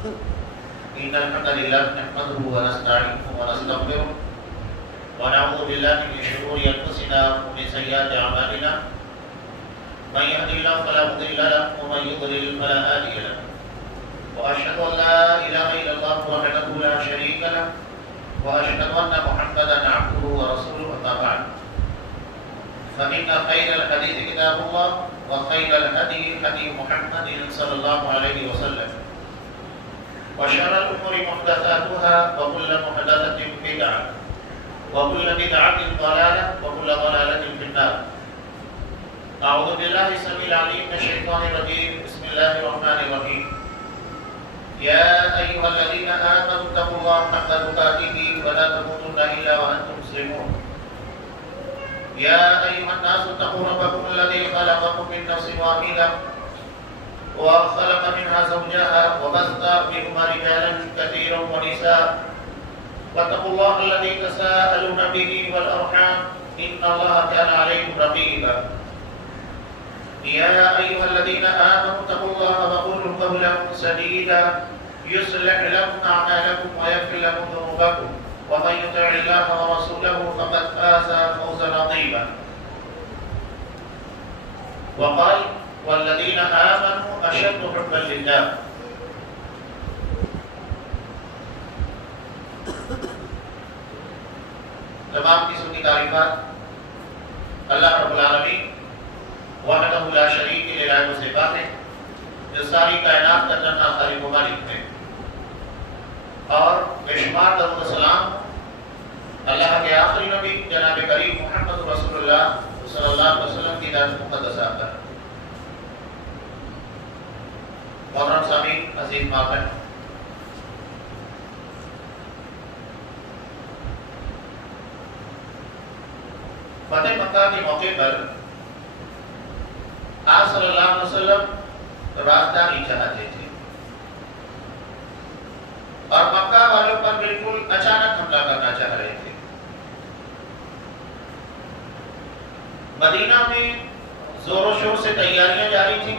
إن الحمد لله نحمده ونستعينه ونستغفره ونعوذ بالله من شرور أنفسنا ومن سيئات أعمالنا من يهده الله فلا مضل له ومن يضلل فلا هادي له وأشهد أن لا إله إلا الله وحده لا شريك له وأشهد أن محمدا عبده ورسوله أما بعد فإن خير الحديث كتاب الله وخير الهدي هدي محمد صلى الله عليه وسلم وشر الأمور محدثاتها وكل محدثة بدعة وكل بدعة ضلالة وكل ضلالة في النار. أعوذ بالله السميع العليم من الشيطان الرجيم. بسم الله الرحمن الرحيم. يا أيها الذين آمنوا اتقوا الله حق تقاته ولا تموتن إلا وأنتم مسلمون. يا أيها الناس اتقوا ربكم الذي خلقكم من نفس واحدة وخلق منها زوجها وبث منهما رجالا كثيرا ونساء واتقوا الله الذي تساءلون به والأرحام إن الله كان عليكم رقيبا. يا أيها الذين آمنوا اتقوا الله وقولوا قولا سديدا يصلح لكم أعمالكم ويغفر لكم ذنوبكم ومن يطع الله ورسوله فقد فاز فوزا عظيما. وقال والذين آمنوا أشد حبا لله. تمام قسم کی تعریفات اللہ رب العالمین وحدہ لا شریک للہ و صفات ہے جو ساری کائنات کا تنہا خالق و مالک ہے، اور بے شمار درود و سلام اللہ کے آخری نبی جناب کریم محمد رسول اللہ صلی اللہ علیہ وسلم کی ذات مقدسہ پر. محترم سامعین، عزیز مابین، فتح مکہ کے موقع پر آپ صلی اللہ علیہ وسلم رازداری چاہتے تھے اور مکہ والوں پر بالکل اچانک حملہ کرنا چاہ رہے تھے. مدینہ میں زور و شور سے تیاریاں جاری تھیں.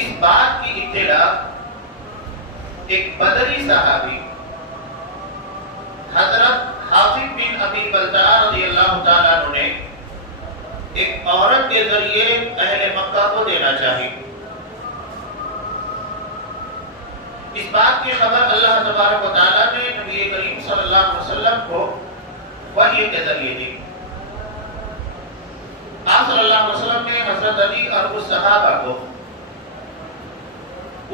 اس بات کی اطلاع ایک بدری صحابی حضرت حاطب بن ابی بلتعہ رضی اللہ تعالیٰ عنہ نے ایک عورت کے ذریعے اہل مکہ کو دینا چاہی. اس بات کی خبر اللہ تبارک و تعالیٰ نے نبی کریم صلی اللہ علیہ وسلم کو وحی کے ذریعے دی. آپ صلی اللہ علیہ وسلم نے حضرت علی اور اس صحابہ کو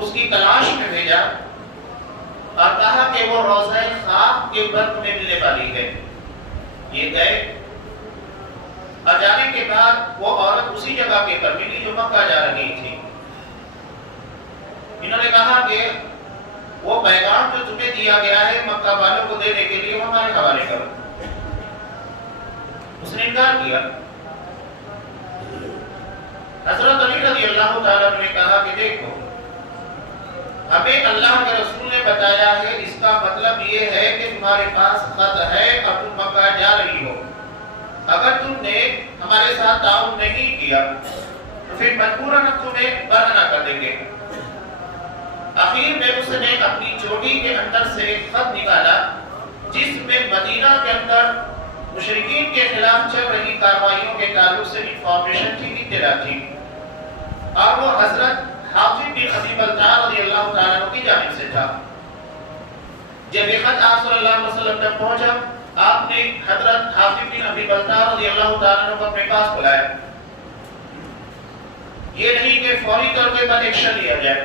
اس کی تلاش میں بھیجا اور کہا کہ وہ روضہ خواب کے برق میں ملنے والی ہے. یہ گئے اور جانے کے بعد وہ عورت اسی جگہ کے پر ملی جو مکہ جا رہی تھی. انہوں نے کہا کہ وہ پیغام جو تمہیں دیا گیا ہے مکہ والوں کو دینے کے لیے وہ ہمارے حوالے کرو. اس نے انکار کیا. حضرت علی رضی اللہ تعالیٰ نے کہا کہ دیکھو، ہمیں اللہ کے رسول نے بتایا ہے اس کا مطلب یہ ہے کہ تمہارے پاس خط ہے اور تم مکہ جا رہی ہو. اگر تم نے ہمارے ساتھ تعاون نہیں کیا تو پھر مجبوراً ہم تمہیں برہنہ کر دیں گے. آخر میں اس نے اپنی چوٹی کے اندر سے خط نکالا جس میں مدینہ کے اندر مشرکین کے خلاف چل رہی کارروائیوں کے تعلق سے انفارمیشن کی اطلاع تھی، اور وہ حضرت حاطب بن ابی بلتعہ رضی اللہ تعالیٰ عنہ کی جانب سے تھا. جب یہ خط آپ صلی اللہ علیہ وسلم تک پہنچا، آپ نے حضرت حاطب بن ابی بلتعہ رضی اللہ تعالیٰ عنہ کو اپنے پاس بلایا. یہ نہیں کہ فوری طور پر ایکشن لیا جائے،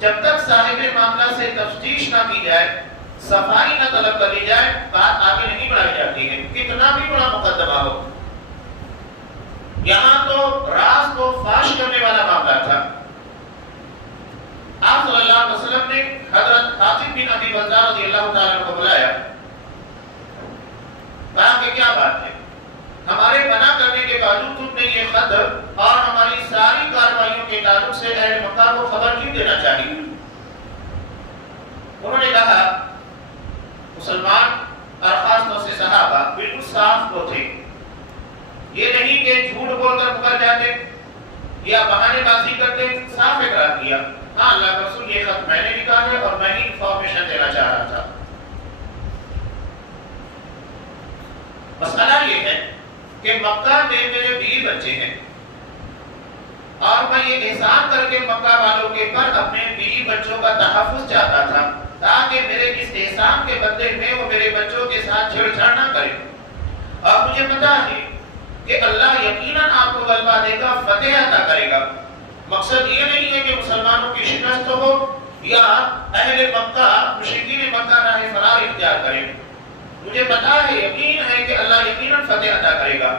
جب تک صاحب معاملہ سے تفتیش نہ کی جائے، صفائی نہ طلب کر لی جائے، بات آگے نہیں بڑھائی جاتی ہے، کتنا بھی بڑا مقدمہ ہو. یہاں تو راز کو فاش کرنے والا معاملہ تھا. آپ صلی اللہ علیہ وسلم نے حضرت حاطب بن ابی بلتعہ رضی اللہ تعالیٰ عنہ کو بلایا. کہا کہ کیا بات ہے، ہمارے منع کرنے کے باوجود تم نے یہ خط اور ہماری ساری کارروائیوں کے تعلق سے اہل مکہ کو خبر کیوں دینا چاہی؟ انہوں نے کہا مسلمان اور خاص طور سے صحابہ بالکل صاف کو تھے. یہ نہیں کہ جھوٹ بول کر مکر جاتے یا بہانے بازی کرتے، صاف اقرار کیا ہاں اللہ کا رسول یہ خط میں نے لکھا ہے اور میں ہی انفارمیشن دینا چاہ رہا تھا۔ مسئلہ یہ ہے کہ مکہ میں میرے 20 بچے ہیں اور میں یہ احسان کر کے مکہ والوں کے پر اپنے 20 بچوں کا تحفظ چاہتا تھا تاکہ میرے اس احسان کے بدلے میں وہ میرے بچوں کے ساتھ چھیڑ چھاڑ نہ کرے، اور مجھے پتا ہے کہ اللہ یقیناً آپ کو غلبہ دے گا، فتح عطا کرے گا۔ مقصد یہ نہیں ہے کہ مسلمانوں کی شکست ہو یا اہل مکہ مشرکین مکہ راہ فرار اختیار کریں، مجھے پتا ہے، یقین ہے کہ اللہ یقیناً فتح عطا کرے گا۔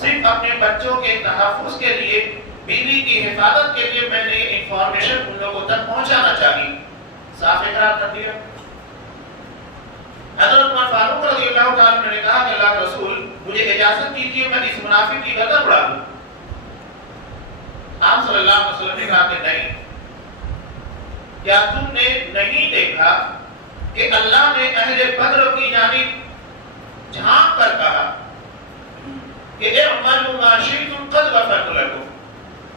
صرف اپنے بچوں کے تحفظ کے لیے، بیوی کی حفاظت کے لیے میں نے یہ انفارمیشن ان لوگوں تک پہنچانا چاہیے۔ صاف اقرار کر دیا۔ حضرت عمر فاروق رضی اللہ تعالیٰ عنہ نے کہا کہ اللہ کے رسول مجھے اجازت دیجیے میں اس منافق کی گردن اڑا دوں۔ آپ صلی اللہ علیہ وسلم نے کہا کہ نہیں، کیا تم نے نہیں دیکھا کہ اللہ نے اہل بدر کی جانب جھانک کر کہا کہ اعملوا ما شئتم قد غفرت لکم،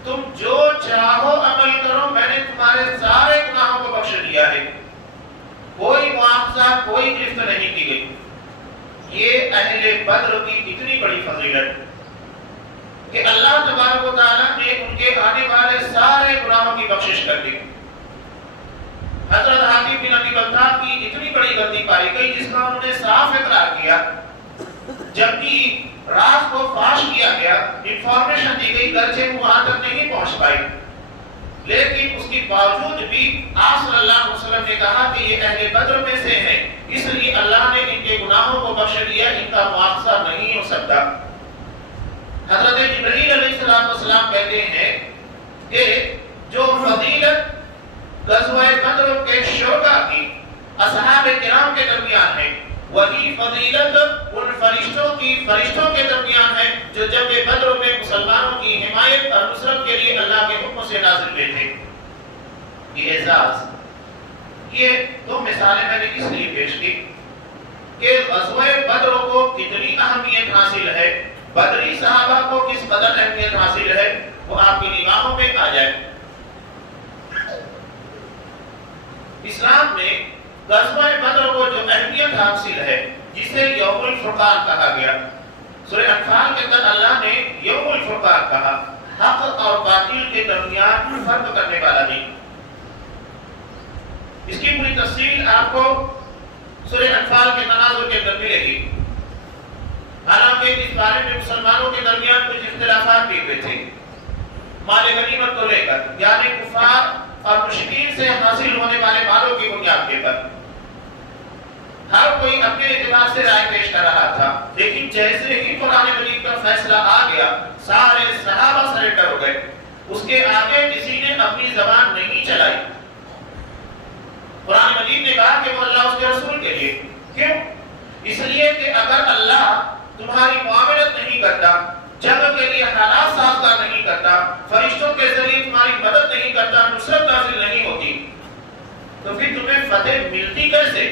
تم جو چاہو عمل کرو، میں نے تمہارے سارے گناہوں کو بخش دیا ہے، کوئی معاوضہ کوئی گرفت نہیں کی گئی۔ یہ اہل بدر کی اتنی بڑی فضیلت کہ اللہ تبارک و تعالیٰ نے ان کے آنے والے سارے گناہوں کی بخشش کر دی۔ حضرت حاتم بن ابی بلتع کی اتنی بڑی غلطی پائی گئی جس کا انہوں نے صاف اقرار کیا، جب بھی راز کو فاش کیا گیا، انفارمیشن دی گئی، گرچہ وہ وہاں تک نہیں پہنچ پائی، لیکن اس کے باوجود بھی آپ صلی اللہ علیہ وسلم نے کہا کہ یہ اہل بدر میں سے ہیں، اس لیے اللہ نے ان کے گناہوں کو بخش دیا، ان کا معاوضہ نہیں ہو سکتا۔ حضرت جبرائیل علیہ السلام کہتے ہیں کہ جو فضیلت غزوہ بدر کے شہداء کی اصحاب کرام کے درمیان ہے، وہی فضیلت ان فرشتوں کے درمیان ہے جو جنگ بدر میں مسلمانوں کی حمایت اور نصرت کے لیے اللہ کے حکم سے نازل ہوئے تھے۔ یہ اعزاز، یہ دو مثالیں میں نے اس لیے پیش کی کہ غزوہ بدر کو کتنی اہمیت حاصل ہے، بدری صحابہ کو کس قدر اہمیت حاصل ہے، وہ آپ کی نگاہوں میں آ جائے۔ اسلام میں غزوہ بدر کو جو اہمیت حاصل ہے جسے یوم الفرقان کہا گیا، سورہ انفال کے اندر اللہ نے یوم الفرقان کہا، حق اور باطل کے درمیان فرق کرنے والا دن۔ اس کی پوری تفصیل آپ کو سورہ انفال کے تناظر کے اندر ملے گی، حالانکہ اس بارے میں مسلمانوں کے درمیان کچھ اختلافات بھی ہوئے تھے مال غنیمت کو لے کر، یعنی کفار اور مشرکین سے حاصل ہونے والے مالوں کی بنیاد کے پر ہر کوئی اپنے اعتبار سے رائے پیش کر رہا تھا، لیکن جیسے ہی قرآن مجید کا فیصلہ آ گیا سارے صحابہ سریڈر ہو گئے، اس کے آگے کسی نے اپنی زبان نہیں چلائی۔ قرآن مجید نے کہا کہ وہ اللہ اس کے رسول کے لیے، کیوں؟ اس لیے کہ اگر اللہ تمہاری معاملت نہیں کرتا، جنگ کے لیے حالات سازگار نہیں کرتا، فرشتوں کے ذریعے تمہاری مدد نہیں کرتا، نصرت نازل نہیں ہوتی، تو پھر تمہیں فتح ملتی کیسے؟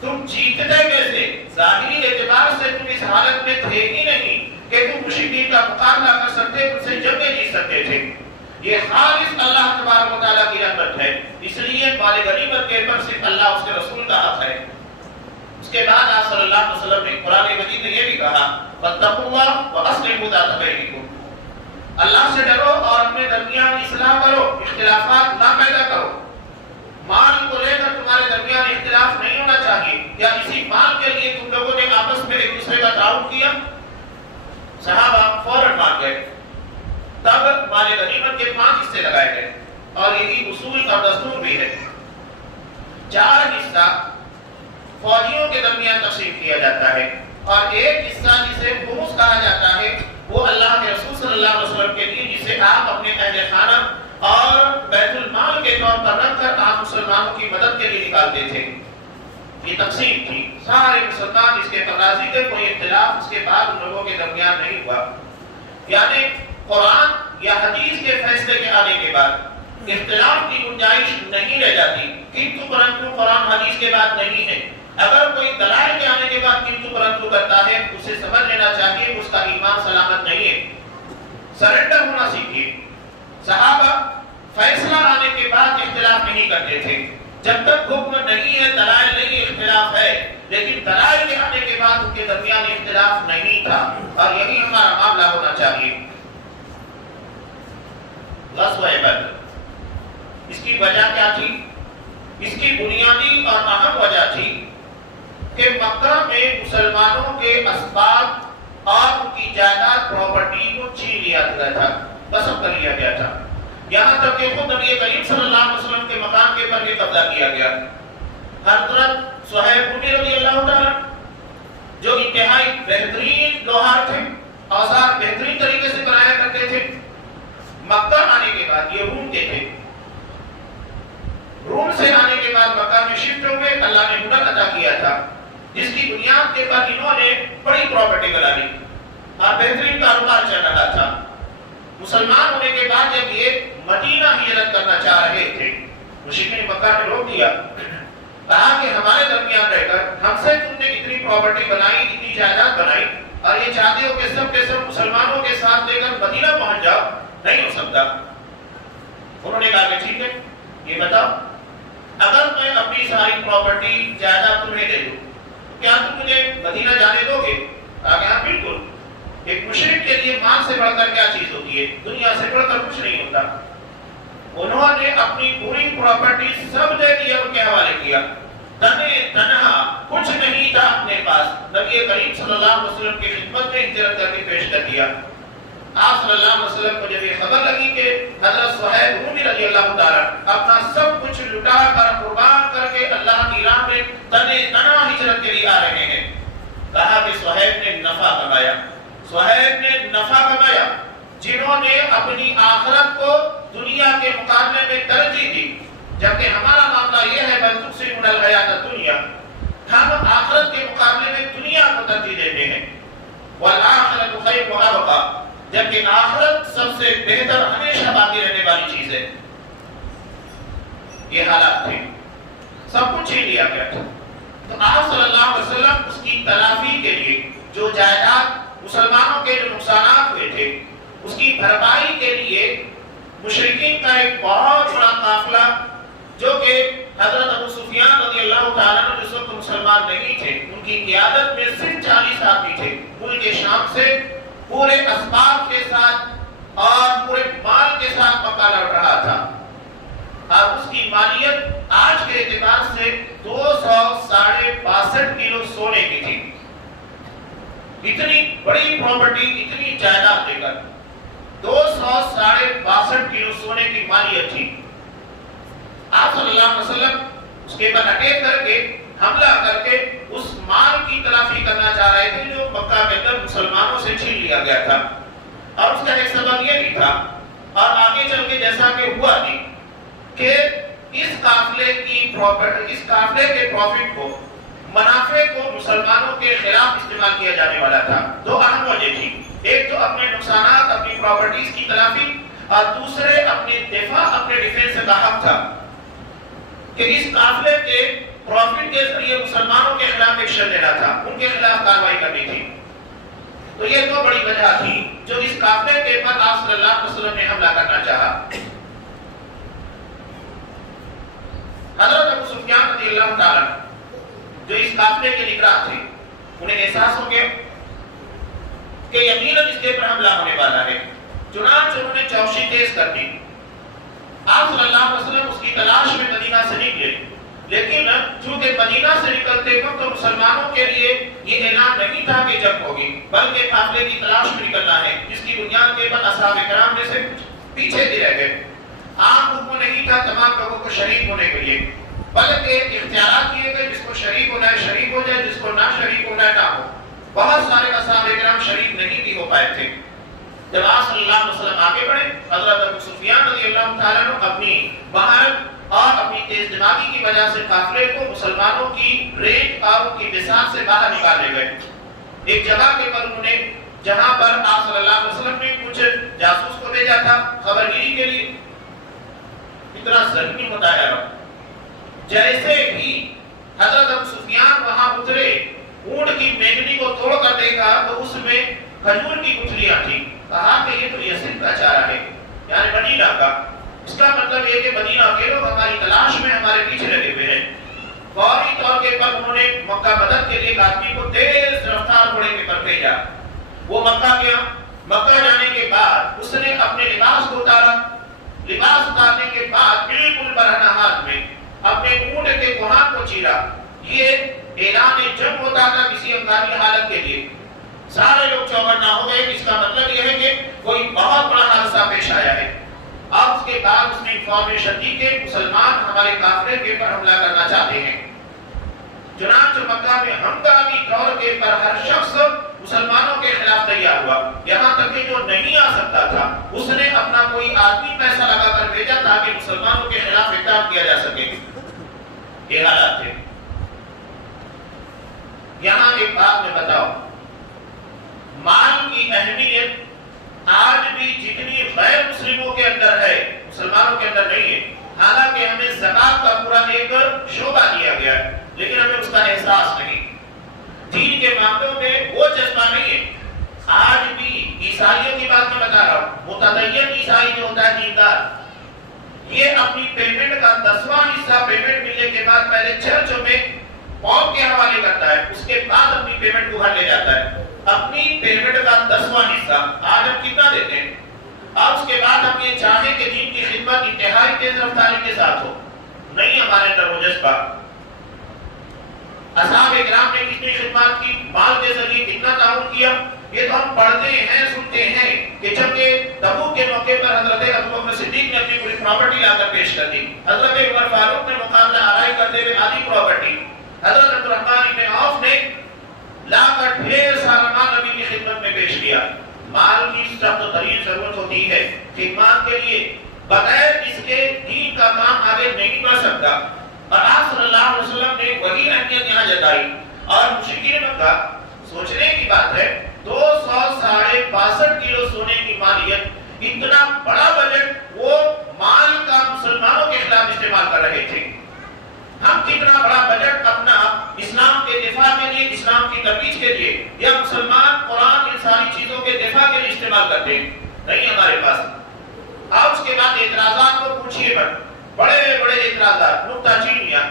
تم جیتتے کیسے؟ ظاہری اعتبار سے تم اس حالت میں تھے ہی نہیں کہ تم مشرکین کا مقابلہ کر سکتے، ان سے جنگیں جیت سکتے تھے۔ یہ خالص اللہ تبارک و تعالیٰ کی رحمت ہے، اس لیے مال غنیمت کے پر صرف اللہ اس کے رسول کا حق ہے۔ اس کے بعد آپ صلی اللہ علیہ وسلم نے قرآن مجید میں یہ بھی کہا فاتقوا اللہ واصلحوا ذات بینکم، اللہ سے ڈرو اور اپنے درمیان اصلاح کرو، اختلافات نہ پیدا کرو۔ مال کو لے کر تمہارے درمیان اختلاف نہیں ہونا چاہیے، کیا اسی مال کے لیے تم لوگوں نے آپس میں ایک دوسرے کا تعاون کیا؟ صحابہ فوراً مان گئے، تب مال غنیمت کے 5 حصے لگائے گئے، اور یہی اصول کا دستور بھی ہے۔ 4 حصہ فوجیوں کے درمیان تقسیم کیا جاتا ہے، اور ایک حصہ جسے خمس کہا جاتا ہے وہ اللہ کے رسول صلی اللہ علیہ وسلم کے لیے، جسے آپ اپنے اہل خانہ اور بیت المال کے طور پر رکھ کر آپ مسلمانوں کی مدد کے لیے نکالتے تھے۔ یہ تقسیم تھی، سارے مسلمان اس کے تقاضی تھے، کوئی اختلاف اس کے بعد ان لوگوں کے درمیان نہیں ہوا۔ یعنی قرآن یا حدیث کے فیصلے کے آنے کے بعد اختلاف کی گنجائش نہیں رہ جاتی، کنتو پرنتو قرآن حدیث کے بعد نہیں ہے۔ اگر کوئی دلائل کے آنے کے بعد کنتو پرنتو کرتا ہے، اسے سمجھ لینا چاہیے اس کا ایمان سلامت نہیں ہے۔ سرنڈر ہونا سیکھیے۔ صحابہ کرتے تھے. جب تک حکم نہیں ہے، دلائل نہیں ہے، اختلاف ہے، لیکن دلائل کے آنے کے بعد ان کے درمیان اختلاف نہیں تھا، اور یہی ہمارا معاملہ ہونا چاہیے. غزوہ بدر، اس کی وجہ کیا تھی؟ اس کی بنیادی اور اہم وجہ تھی کہ مکہ میں مسلمانوں کے اسباب اور ان کی جائیداد پراپرٹی کو چھین لیا گیا تھا، قسم کر لیا گیا تھا. یہاں تک کہ خود نبی کریم صلی اللہ علیہ وسلم کے مکان کے پر بھی قبضہ کیا گیا. حضرت صہیب رومی رضی اللہ تعالیٰ جو انتہائی بہترین لوہار تھے، اوزار بہترین طریقے سے بنایا کرتے تھے، مکہ آنے کے بعد، یہ روم کے تھے، روم سے آنے کے بعد مکہ میں شفٹ ہوئے. اللہ نے ہنر عطا کیا تھا جس کی بنیاد کے پر انہوں نے بڑی پراپرٹی بنا لی اور بہترین کاروبار چل رہا تھا. مسلمان ہونے کے بعد جب یہ مدینہ ہجرت کرنا چاہ رہے تھے، مشرکین مکہ نے روک دیا، کہا کہ ہمارے درمیان رہ کر ہم سے تم نے اتنی پراپرٹی بنائی، اتنی جائیداد بنائی، اور یہ چاہتے ہو کہ سب کے سب مسلمانوں کے ساتھ لے کر مدینہ پہنچ جاؤ، نہیں ہو سکتا. انہوں نے کہا کہ ٹھیک ہے، یہ بتاؤ اگر میں اپنی ساری پراپرٹی جائیداد تمہیں دے دوں، کیا تم مجھے مدینہ جانے دو گے؟ کہا کہ ہاں بالکل. ایک مشرک کے لیے مال سے بڑھ کر کیا چیز ہوتی ہے؟ دنیا سے بڑھ کر کچھ نہیں ہوتا. انہوں نے اپنی پوری پراپرٹی سب دے دیا، ان کے حوالے کیا. تنے تنہا کچھ نہیں تھا اپنے پاس، نبی کریم صلی اللہ علیہ وسلم کی خدمت میں ہجرت کر کے پیش کر دیا. آپ صلی اللہ علیہ وسلم کو جب یہ خبر لگی کہ حضرت صہیب رومی رضی اللہ تعالیٰ اپنا سب کچھ لٹا کر قربان کر کے اللہ کی راہ میں تنے تنہا ہجرت کے لیے آ رہے ہیں، کہا کہ صہیب نے نفع کمایا. صہیب نے نفع کمایا. جنہوں نے اپنی آخرت کو دنیا کے مقابلے میں ترجیح دی، جبکہ ہمارا معاملہ یہ ہے بل تؤثرون الحیات الدنیا، ہم آخرت کے مقابلے میں دنیا کو ترجیح دیتے ہیں. والآخرۃ خیر وابقیٰ، جبکہ آخرت سب سے بہتر ہمیشہ باقی رہنے والی چیز ہے. یہ حالات تھے، سب کچھ چھین لیا گیا تھا. تو آپ صلی اللہ علیہ وسلم اس کی تلافی کے لیے جو جائیداد مسلمانوں کے جو نقصانات ہوئے تھے اس کی بھرپائی کے لیے مشرکین کا ایک بہت بڑا قافلہ، جو کہ حضرت ابو سفیان رضی اللہ تعالیٰ عنہ جس وقت مسلمان نہیں تھے، ان کی قیادت میں صرف 40 آدمی تھے، ملک شام سے پورے اسباب کے ساتھ اور پورے مال کے ساتھ مکہ لوٹ رہا تھا. اور اس کی مالیت آج کے اعتبار سے 262 کلو سونے کی تھی. اتنی بڑی پراپرٹی، اتنی جائیداد لے کر 262 کلو سونے کی مالیت تھی. آپ صلی اللہ علیہ وسلم اس کے بعد اٹیک کر کے، حملہ کر کے اس مال کی تلافی کرنا چاہ رہے تھے جو مکہ کے اندر مسلمانوں سے چھین لیا گیا تھا. اور اس کا ایک سبب یہ بھی تھا، اور آگے چل کے جیسا کہ ہوا بھی، کہ اس قافلے کی پراپرٹی، اس قافلے کے پروفٹ کو، منافع کو مسلمانوں کے خلاف استعمال کیا جانے والا تھا. دو اہم وجہ تھی، ایک تو اپنے نقصانات، اپنی پراپرٹیز کی تلافی، اور دوسرے اپنے دفاع، اپنے ڈیفنس کا حق تھا کہ اس قافلے کے پروفٹ کے ذریعے مسلمانوں کے خلاف ایکشن لینا تھا، ان کے خلاف کارروائی کرنی تھی. تو یہ دو بڑی وجہ تھی جو اس قافلے کے پر آپ صلی اللہ علیہ وسلم نے حملہ کرنا چاہا. حضرت ابو سفیان رضی اللہ تعالیٰ جو اس قافلے کے نگراں تھے، انہیں احساس ہو گیا کہ یقیناً اس کے پر حملہ ہونے والا ہے. چنانچہ انہوں نے چوکسی تیز کر دی. آپ صلی اللہ علیہ وسلم اس کی تلاش میں مدینہ سے نکلے، لیکن چونکہ مدینہ سے نکلتے وقت مسلمانوں کے لیے یہ اعلان نہیں تھا کہ جنگ ہوگی، بلکہ قافلے کی تلاش میں نکلنا ہے، جس کی بنیاد کے پر اصحاب کرام میں سے پیچھے بھی رہ گئے. عام حکم نہیں تھا تمام لوگوں کو شریک ہونے کے لیے، بلکہ اختیارات کیے گئے، جس کو شریک ہونا ہے شریک ہو جائے، جس کو نہ شریک ہونا ہے نہ ہو. بہت سارے اصحاب کرام شریک نہیں بھی ہو پائے تھے. جب آپ صلی اللہ علیہ وسلم آگے بڑھے، حضرت ابو سفیان رضی اللہ تعالیٰ عنہ اپنی مہارت اور اپنی تیز دماغی کی وجہ سے قافلے کو مسلمانوں کی رینج اور ان کی بساط سے باہر نکال لے گئے. ایک جگہ کے پر انہوں نے، جہاں پر آپ صلی اللہ علیہ وسلم نے کچھ جاسوس کو بھیجا تھا خبرگیری کے لیے، اتنا ذہنی مطالعہ، جیسے ہی حضرت ابو سفیان وہاں اترے، اونٹ کی مینگنی کو توڑ کر دیکھا تو اس میں کھجور کی گٹھلیاں تھیں. کہا کہ یہ تو یثرب کا چارہ ہے، یعنی مدینہ کا. اس کا مطلب یہ کہ مدینہ کے لوگ ہماری تلاش میں ہمارے پیچھے لگے ہوئے ہیں۔ فوری طور کے پر انہوں نے مکہ مدد کے لیے ایک آدمی کو تیز رفتار گھوڑے کے پر بھیجا۔ وہ مکہ گیا، مکہ جانے کے بعد اس نے اپنے لباس کو اتارا، لباس اتارنے کے بعد بالکل برہنہ ہاتھ میں اپنے اونٹ کے کوہان کو چیرا۔ یہ اعلان جنگ ہوتا تھا کسی ہنگامی حالت کے لیے۔ سارے لوگ چوکنا ہو گئے، اس کا مطلب یہ ہے کہ کوئی بہت بڑا حادثہ پیش آیا ہے۔ اب اس کے بعد اس نے انفارمیشن دی کہ مسلمان ہمارے قافلے کے پر حملہ کرنا چاہتے ہیں۔ چنانچہ مکہ میں ہنگامی طور کے پر ہر شخص مسلمانوں کے خلاف تیار ہوا، یہاں تک کہ جو نہیں آ سکتا تھا اس نے اپنا کوئی آدمی پیسہ لگا کر بھیجا تاکہ مسلمانوں کے خلاف اقدام کیا جا سکے۔ یہ حالات تھے۔ یہاں ایک بات میں بتاؤ، مال کی اہمیت آج بھی جتنی غیر مسلموں کے اندر ہے مسلمانوں کے اندر نہیں ہے۔ حالانکہ ہمیں زکات کا پورا ایک شعبہ دیا گیا ہے لیکن ہمیں اس کا احساس نہیں۔ دین کے معاملوں میں وہ جذبہ نہیں ہے۔ آج بھی عیسائیوں کی بات میں بتا رہا ہوں، متدین عیسائی جو ہوتا ہے دیندار، یہ اپنی پیمنٹ کا 10واں حصہ پیمنٹ ملنے کے بعد پہلے چرچوں میں قوم کے حوالے کرتا ہے، اس کے بعد اپنی پیمنٹ کو گھر لے جاتا ہے۔ اپنی پیمنٹ کا 10واں حصہ آج ہم کتنا دیتے ہیں؟ اب اس کے بعد ہم یہ چاہیں کہ دین کی خدمت انتہائی تیز رفتاری کے ساتھ ہو، نہیں ہمارے اندر وہ جذبہ۔ اصحاب کرام نے کتنی خدمات کی، مال کے ذریعے کتنا تعاون کیا، یہ تو ہم پڑھتے ہیں سنتے ہیں کہ جب کہ تبوک کے موقع پر حضرت ابوبکر صدیق نے اپنی پوری پراپرٹی لا کر پیش کر دی، حضرت عمر فاروق نے مقابلہ آرائی کرتے ہوئے آدھی پراپرٹی، حضرت عبدالرحمن بن عوف نے لا کر ڈھیر سارا مال نبی کی خدمت میں پیش کیا۔ مال کی سخت ترین ضرورت ہوتی ہے خدمات کے لیے، بغیر اس کے دین کا کام آگے نہیں بڑھ سکتا۔ اور آپ صلی اللہ علیہ وسلم نے وہی اہمیت یہاں جتائی۔ اور مشرکین مکہ، سوچنے کی بات ہے 262 کلو سونے کی مالیت، اتنا بڑا بجٹ وہ مال کا مسلمانوں کے خلاف استعمال کر رہے تھے۔ ہم کتنا بڑا بجٹ اپنا اسلام کے دفاع کے لیے، اسلام کی ترویج کے لیے یا مسلمان قرآن ان ساری چیزوں کے دفاع کے لیے استعمال کرتے ہیں؟ نہیں ہمارے پاس۔ آپ اس کے بعد اعتراضات کو پوچھئے، بڑے بڑے اعتراضات، نکتہ چینیاں۔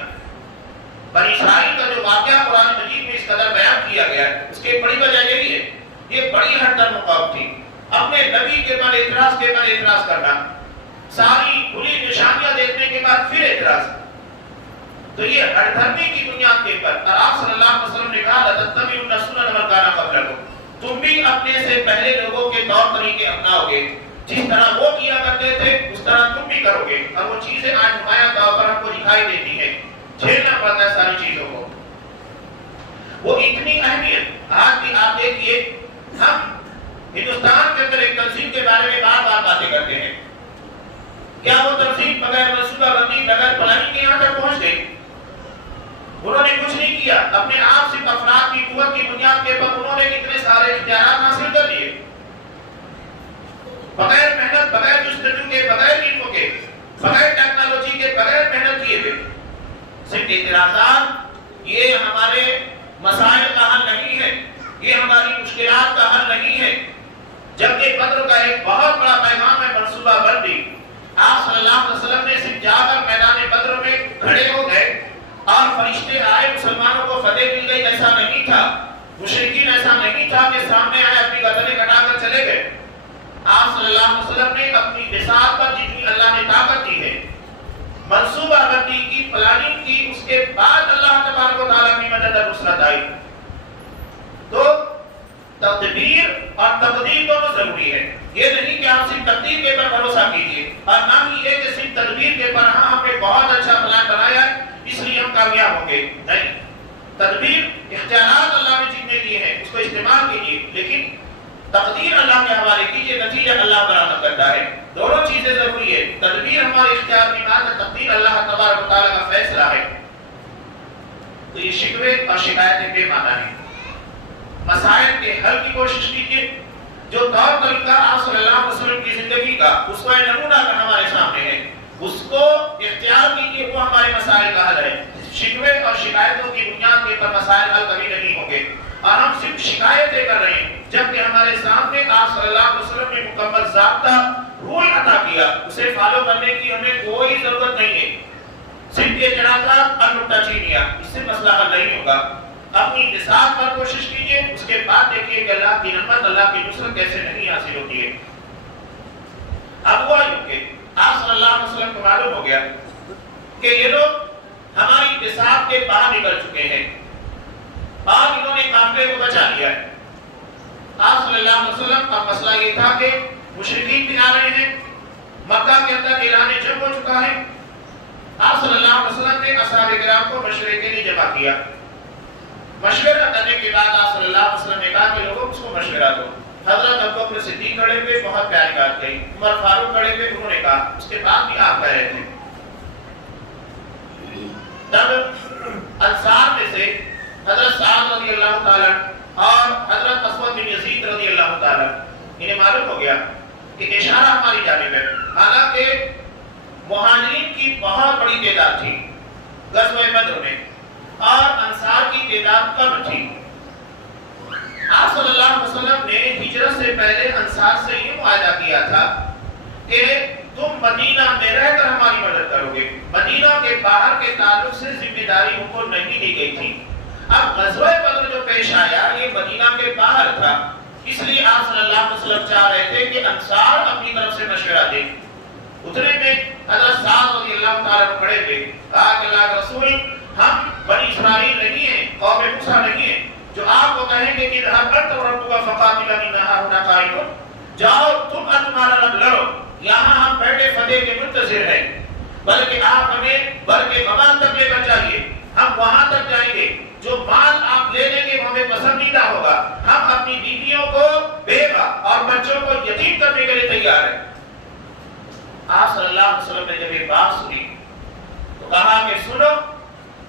بنی اسرائیل کا جو واقعہ قرآن مجید میں اس قدر بیان کیا گیا ہے، اس کی بڑی وجہ یہی ہے، یہ بڑی حد تک مقابل تھی۔ اپنے نبی کے پر اعتراض کے پر اعتراض کرنا، ساری کھلی نشانیاں دیکھنے کے بعد پھر اعتراض۔ تو یہ ہر دھرمی کی بنیاد کے پر، اور آپ صلی اللہ علیہ وسلم نے کہا لَتَتَّبِعُنَّ سُنَنَ مَن كَانَ قَبْلَكُمْ، تم بھی اپنے سے پہلے لوگوں کے طور طریقے اپناؤ گے، جس طرح وہ کیا کرتے تھے اس طرح تم بھی کرو گے۔ اور وہ چیزیں آج نمایاں طور پر ہم کو دکھائی دیتی ہیں، جھیلنا پڑتا ہے ساری چیزوں کو۔ وہ اتنی اہمیت آج بھی آپ دیکھیے، ہم ہندوستان کے اندر ایک تنظیم کے بارے میں بار بار باتیں کرتے ہیں، کیا وہ تنظیم بغیر منصوبہ بندی، بغیر پلاننگ کے یہاں تک پہنچ گئی؟ انہوں نے کچھ نہیں کیا، اپنے آپ صرف افراد کی قوت کی بنیاد کے پر انہوں نے کتنے سارے اختیارات حاصل کر لیے، بغیر محنت، بغیر جستجو کے، بغیر علم کے، بغیر ٹیکنالوجی کے، بغیر محنت کیے ہوئے۔ صرف اعتراضات یہ ہمارے مسائل کا حل نہیں ہے، یہ ہماری مشکلات کا حل نہیں ہے۔ جبکہ بدر کا ایک بہت بڑا پیغام ہے منصوبہ بندی۔ آپ صلی اللہ علیہ وسلم نے صرف جا کر میدان بدر میں کھڑے ہو گئے اور فرشتے آئے، مسلمانوں کو فتح مل گئی، ایسا نہیں تھا۔ مشرکین ایسا نہیں تھا کہ سامنے آئے اپنی گردنیں کٹا کر چلے گئے۔ آپ صلی اللہ علیہ وسلم نے اپنی بساط پر جتنی اللہ نے طاقت دی ہے، منصوبہ بندی کی، پلاننگ کی، اس کے بعد اللہ تبارک و تعالیٰ کی مدد اور نصرت آئی۔ تو تدبیر اور تقدیر دونوں ضروری ہے۔ یہ نہیں کہ آپ صرف تقدیر کے پر بھروسہ کیجیے، اور نہ ہی یہ کہ صرف تدبیر کے پر ہاں ہم نے بہت اچھا پلان بنایا ہے اس لیے ہم کامیاب ہوں گے، نہیں۔ تدبیر اختیارات اللہ نے جتنے دیے ہیں اس کو استعمال کیجیے، لیکن تقدیر اللہ کے حوالے کیجیے، نتیجہ اللہ برآمد کرتا ہے۔ دونوں چیزیں ضروری ہے، تدبیر ہمارے اختیار کی بات ہے، تقدیر اللہ تبارک و تعالیٰ کا فیصلہ ہے۔ تو یہ شکوے اور شکایتیں بے معنی ہیں۔ مسائل کے حل کی کوشش کیجیے۔ جو طور طریقہ آپ صلی اللہ علیہ وسلم کی زندگی کا اسوہ نمونہ کا ہمارے سامنے ہے، اس کو اختیار کیجیے، وہ ہمارے مسائل کا حل ہے۔ شکوے اور شکایتوں کی بنیاد کے پر مسائل حل کبھی نہیں ہوں گے، اور ہم صرف شکایتیں کر رہے ہیں، جبکہ ہمارے سامنے آپ صلی اللہ علیہ وسلم نے مکمل ضابطہ رول عطا کیا اسے فالو کرنے کی ہمیں کوئی ضرورت نہیں ہے. صرف یہ جنازات اور نکتہ چینیاں اس سے مسئلہ حل نہیں ہوگا. اپنی اتساق پر کوشش کیجئے, اس کے بعد دیکھیے کہ اللہ کی نعمت, اللہ کی نصرت کیسے نہیں حاصل ہوتی ہے. اب ہوا یوں کہ آپ صلی اللہ علیہ وسلم کو معلوم ہو گیا کہ یہ لوگ ہماری اتساق کے باہر نکل چکے ہیں اور انہوں نے قافلے کو بچا لیا ہے. آپ صلی اللہ علیہ وسلم کا مسئلہ یہ تھا کہ مشرکین بھی آ رہے ہیں, مکہ کے اندر اعلان جنگ ہو چکا ہے. آپ صلی اللہ علیہ وسلم نے اصحاب کرام کو مشورے کے لیے جمع کیا. مشورہ کرنے کے بعد آپ صلی اللہ علیہ وسلم نے کہا کہ لوگوں اس کو مشورہ دو. حضرت ابوبکر صدیق کھڑے ہوئے, بہت پیاری بات کہی. عمر فاروق کھڑے ہوئے, انہوں نے کہا. اس کے بعد بھی آپ کہہ رہے تھے. تب انصار میں سے حضرت سعد رضی اللہ تعالیٰ اور حضرت اسود بن یزید رضی اللہ تعالیٰ, انہیں معلوم ہو گیا کہ اشارہ ہماری جانب ہے. حالانکہ مہاجرین کی بہت بڑی تعداد تھی غزوہ بدر میں اور انصار کی تعداد کم تھی. آپ صلی اللہ علیہ وسلم نے ہجرت سے پہلے انصار سے یہ معاہدہ کیا تھا کہ تم مدینہ میں رہ کر ہماری مدد کرو گے. مدینہ کے باہر کے تعلق سے ذمہ داری ان کو نہیں دی گئی تھی. اب غزوہ بدر جو پیش آیا یہ مدینہ کے باہر تھا, اس لیے آپ صلی اللہ علیہ وسلم چاہ رہے تھے کہ انصار اپنی طرف سے مشورہ دیں. اتنے میں حضرت سعد رضی اللہ تعالیٰ کھڑے تھے, کہا کہ اللہ کے رسول, ہم بنی اسرائیل نہیں ہیں, قوم موسیٰ نہیں ہیں جو آپ کو کہیں گے کہ اذهب انت وربك فقاتلا اننا هنا قاعدون, جاؤ تم اور تمہارا رب لڑو, یہاں ہم بیٹھے فتح کے منتظر ہیں. بلکہ آپ ہمیں بلکہ غمان تک لے کر جائیے, ہم وہاں تک جائیں گے. جو مال آپ لے لیں گے وہ ہمیں پسندیدہ ہوگا. ہم اپنی بیویوں کو بیوہ اور بچوں کو یتیم کرنے کے لیے تیار ہیں. آپ صلی اللہ علیہ وسلم نے جب یہ بات سنی تو کہا کہ سنو,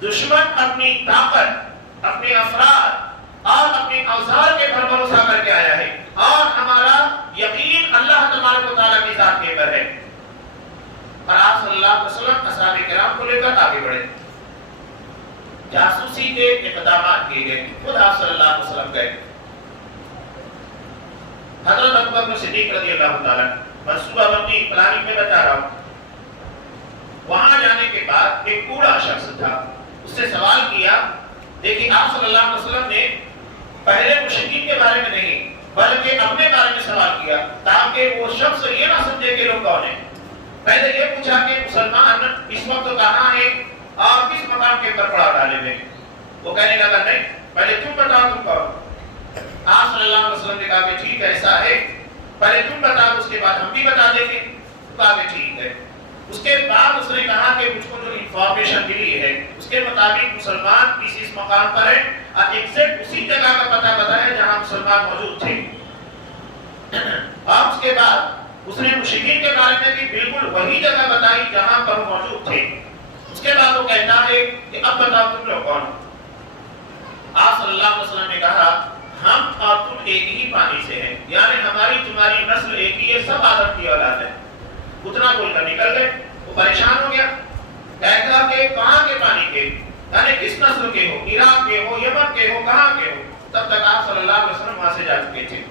دشمن اپنی طاقت, اپنے افراد اور اپنے اوزار کے پر بھروسہ کر کے آیا ہے اور ہمارا یقین اللہ تبارک و تعالیٰ کی ذات کے پر ہے. اور آپ صلی اللہ علیہ وسلم اصحاب کرام کو لے کر آگے بڑھے. جاسوسی کے اقدامات کیے گئے, خود آپ صلی اللہ علیہ وسلم گئے. حضرت ابوبکر صدیق رضی اللہ تعالیٰ, منصوبہ بندی پلاننگ میں بتا رہا ہوں. وہاں جانے کے بعد ایک بوڑھا شخص تھا, اس سے سوال کیا. دیکھیں آپ صلی اللہ علیہ وسلم نے پہلے مشرکین کے بارے میں نہیں بلکہ اپنے بارے میں سوال کیا تاکہ وہ شخص یہ نہ سمجھے کہ لوگ کون ہیں. پہلے یہ پوچھا کہ مسلمان اس وقت کہاں ہے اور کس مقام کے اوپر پڑاؤ ڈالے ہوئے. وہ کہنے لگا نہیں, پہلے تم بتاؤ تم کون. آپ صلی اللہ علیہ وسلم نے کہا کہ ٹھیک ایسا ہے, پہلے تم بتاؤ اس کے بعد ہم بھی بتا دیں گے. کہا کہ ٹھیک ہے. اس کے بعد اس نے کہا کہ مجھ کو جو انفارمیشن ملی ہے اس کے مطابق مسلمان اس مقام پر ہے اور ایگزیکٹ اسی جگہ کا پتہ بتایا جہاں مسلمان موجود تھے. اور اس کے بعد اس نے مشرکین کے بارے میں بھی بالکل وہی جگہ بتائی جہاں پر وہ موجود تھے. اس کے بعد وہ کہتا ہے کہ اب بتاؤ تم لوگ کون. آپ صلی اللہ علیہ وسلم نے کہا ہم اور تم ایک ہی پانی سے ہیں, یعنی ہماری تمہاری نسل ایک ہی ہے, سب آدم کی اولاد ہے. اتنا بول کر نکل گئے. وہ پریشان ہو گیا, کہتا کہ کہاں کے پانی کے, یعنی کس نسل کے ہو, عراق کے ہو, یمن کے ہو, کہاں کے ہو. تب تک آپ صلی اللہ علیہ وسلم وہاں سے جا چکے تھے.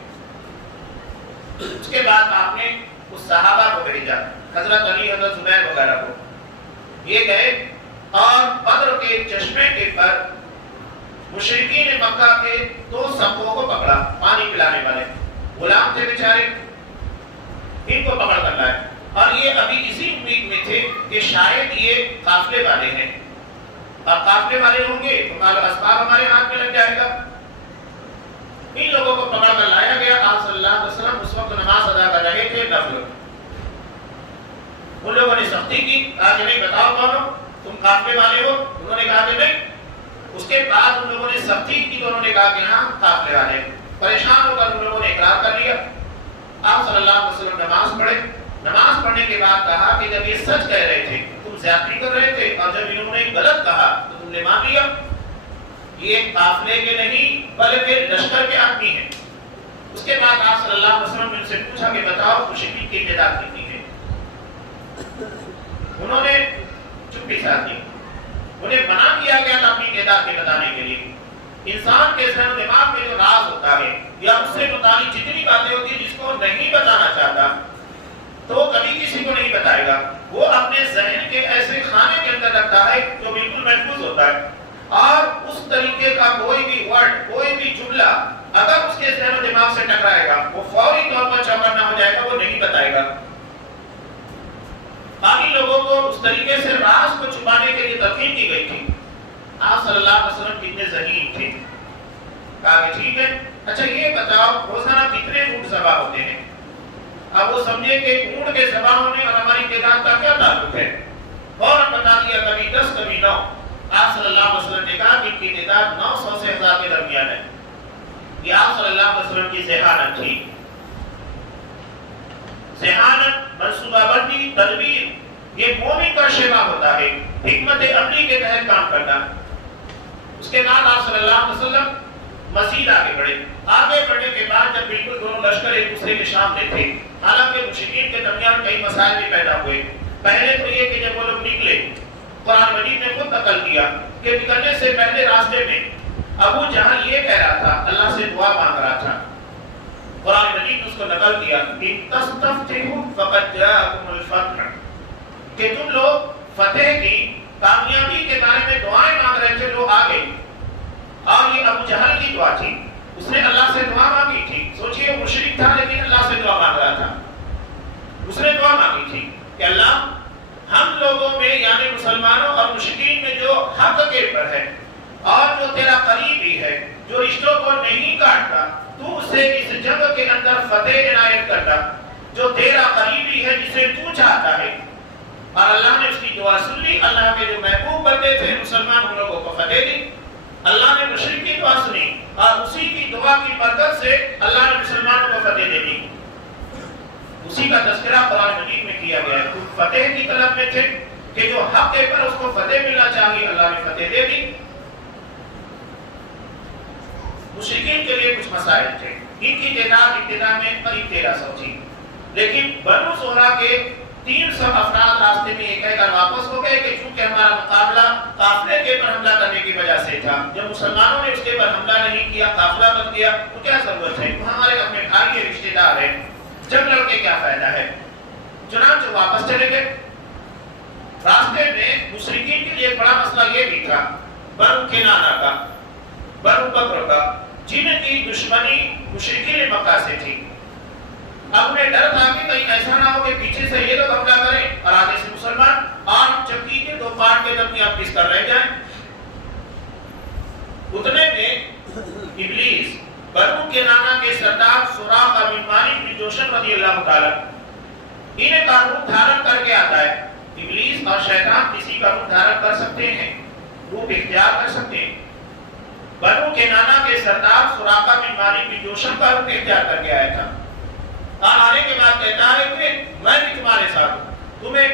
اس کے بعد آپ نے اس صحابہ کو بھیجا, حضرت علی, حضرت زبیر وغیرہ کو. یہ گئے اور بدر کے چشمے کے پر مشرکین مکہ کے 2 سپوں کو پکڑا, پانی پلانے والے غلام تھے بیچارے, ان کو پکڑ کر لائے. اور یہ ابھی اسی امید میں تھے کہ شاید یہ قافلے والے ہیں, اور قافلے والے ہوں گے تو مال اسباب ہمارے ہاتھ میں لگ جائے گا. ان لوگوں کو پکڑ کر لایا گیا. آپ صلی اللہ علیہ وسلم اس وقت نماز ادا کر رہے تھے نفل. ان لوگوں نے سختی کی, کہا کہ نہیں بتاؤ کون ہو, تم قافلے والے ہو. انہوں نے کہا کہ نہیں. اس کے بعد ان لوگوں نے سختی کی تو انہوں نے کہا کہ ہاں قافلے والے. پریشان ہو کر ان لوگوں نے اقرار کر لیا. آپ صلی اللہ علیہ وسلم نماز پڑھے. نماز پڑھنے کے بعد کہا کہ جب یہ سچ کہہ رہے تھے تم زیادتی کر رہے تھے, اور جب انہوں نے غلط کہا تو تم نے مان لیا. یہ قافلے کے نہیں بلکہ لشکر کے آدمی ہیں. اس کے بعد آپ صلی اللہ علیہ وسلم نے ان سے پوچھا کہ بتاؤ مشرکین کی تعداد کتنی ہے. انہوں نے چپی ساتھ دی. انہیں منع کیا گیا تھا اپنی تعداد کے بتانے کے لیے. انسان کے ذہن و دماغ میں جو راز ہوتا ہے یا اس سے متعلق جتنی باتیں ہوتی ہیں جس کو نہیں بتانا چاہتا, تو وہ کبھی کسی کو نہیں بتائے گا. وہ اپنے ذہن کے ایسے خانے کے اندر رکھتا ہے جو بالکل محفوظ ہوتا ہے، اور اس طریقے کا کوئی بھی ورڈ، کوئی بھی جملہ اگر اس کے ذہن و دماغ سے ٹکرائے گا وہ فوری طور پر چوکنا ہو جائے گا، وہ نہیں بتائے گا. باقی لوگوں کو اس طریقے سے راز کو چھپانے کے لیے تلقین کی گئی تھی. آپ صلی اللہ علیہ وسلم کتنے ذہین تھے. کہا کہ ٹھیک ہے، اچھا یہ بتاؤ روزانہ کتنے اونٹ ذبح ہوتے ہیں؟ اب وہ سمجھے کہ اونٹ کے ذبح ہونے اور ہماری تعداد کا کیا تعلق ہے. فوراً بتا دیا کبھی 10 کبھی 9. آپ صلی اللہ علیہ وسلم نے کہا کہ ان کی تعداد 900 سے 1000 کے درمیان ہے. یہ آپ صلی اللہ علیہ وسلم کی ذہانت تھی. ذہانت، منصوبہ بندی، تدبیر، یہ مومن کا شیوا ہوتا ہے، حکمت عملی کے تحت کام کرنا. اس کے بعد آپ صلی اللہ علیہ وسلم مزید آگے بڑھے. آگے بڑھنے کے بعد جب بالکل دونوں لشکر ایک دوسرے کے سامنے تھے، حالانکہ مشرکین کے درمیان کئی مسائل بھی پیدا ہوئے. پہلے تو یہ کہ جب وہ لوگ نکلے، قرآن مجید نے خود نقل کیا کہ نکلنے سے پہلے راستے میں ابو جہل یہ کہہ رہا تھا، اللہ سے دعا مانگ رہا تھا. قرآن مجید نے اس کو نقل کیا کہ تستفتحوا فقد جاءکم الفتح، کہ تم لوگ فتح کی، کامیابی کے بارے میں دعائیں مانگ رہے تھے، لوگ آ گئے. اور یہ ابو جہل کی دعا تھی، اس نے اللہ سے دعا مانگی تھی. سوچئے وہ مشرک تھا لیکن اللہ سے دعا مانگ رہا تھا. اس نے دعا مانگی تھی کہ اللہ ہم لوگوں میں یعنی مسلمانوں اور مشرکین میں جو حق کے پر ہے اور جو تیرا قریبی ہے، جو رشتوں کو نہیں کاٹتا، تو اسے اس جنگ کے اندر فتح عنایت کرتا. جو تیرا قریبی ہے، جسے تو چاہتا ہے. اور اللہ نے اس کی دعا سن لی. اللہ کے جو محبوب بندے تھے مسلمان، ان لوگوں کو فتح دی. اللہ نے مشرک کی دعا سنی اور اسی کی دعا کی برکت سے اللہ نے مسلمانوں کو فتح دے دی. اسی کا تذکرہ قرآن مجید میں کیا گیا ہے. تو فتح کی طلب میں تھے کہ جو حق ہے پر اس کو فتح ملنا چاہیے، اللہ نے فتح دے دی. مشرکین کے لیے کچھ مسائل تھے. ان کی تعداد ابتدا میں قریب 1300 تھی، لیکن بنو زہرہ کے 300 افراد راستے میں یہ کہہ کر واپس ہو گئے کہ چونکہ ہمارا مقابلہ قافلے کے پر حملہ کرنے کی وجہ سے تھا، جب مسلمانوں نے اس کے پر حملہ نہیں کیا، قافلہ بن گیا، تو کیا ضرورت ہے؟ وہ ہمارے اپنے بھائی کے رشتے دار ہیں، جب لڑ کے کیا فائدہ ہے؟ چنانچہ واپس چلے گئے. راستے میں مشرکین کے لیے ایک بڑا مسئلہ یہ بھی تھا، بنو کنانہ کا، بنو بکر کا، جن کی دشمنی مشرکین مکہ سے تھی. اب انہیں ڈر تھا کہ کہیں ایسا نہ ہو کہ پیچھے سے یہ لوگ حملہ کریں اور آگے سے مسلمان، اور چکی کے دو پارٹ کے درمیان پس کر رہ جائیں. اتنے میں ابلیس بنو کنانہ کے سردار سراقہ بن مالک بن جوشن رضی اللہ تعالی انہیں کا روپ دھارن کر کے آتا ہے. ابلیس اور شیطان کسی کا روپ دھارن کر سکتے ہیں، روپ اختیار کر سکتے ہیں. بنو کنانہ کے سردار سراقہ بن مالک بن جوشن کا روپ اختیار کر کے آیا تھا. آنے کے بعد کہتا ہے کہ میں بھی تمہارے ساتھ ہوں، تمہیں